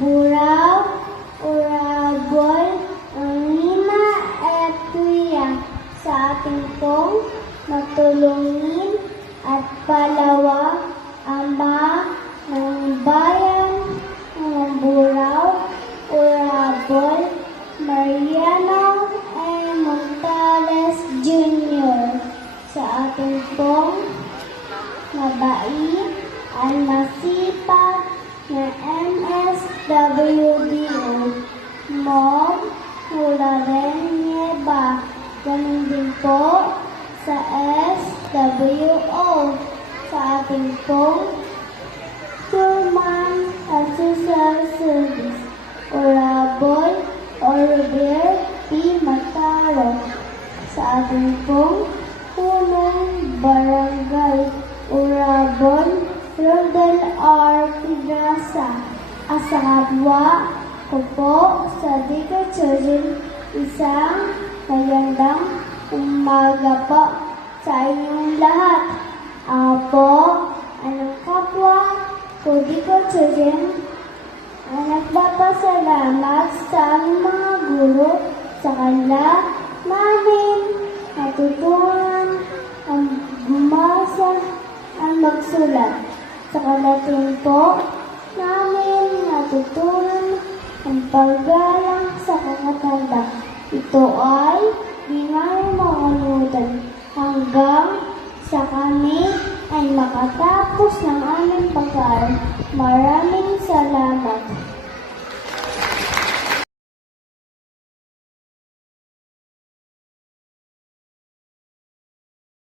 buraw, urabol, ang lima at tuya sa ating pong matulungin at palawag Ama ng bayan ng buraw, urabol, Mariano A. Montales Jr. sa ating pong mabait at masipag na MSWDO, Mom Hularen Nieba. Ganun din po sa SWO, sa ating pong Human at Social Service, Urabol Oliver P. Mataro, sa ating pong punong barangay, Urabol Rodel R. Pigrasa. At sa kapwa ko po sa Diga Children, isang magandang umaga po sa inyong lahat. Ako po, anong kapwa ko Diga Children, ang nagpapasalamat sa aming mga guro sa kanila namin natutunan ang bumasa ang magsulat. Sa kalating po namin natutunan ang paggalang sa kakatanda. Ito ay di namin makalimutan hanggang sa kami ay makatapos ng aming pag-aaral. Maraming salamat.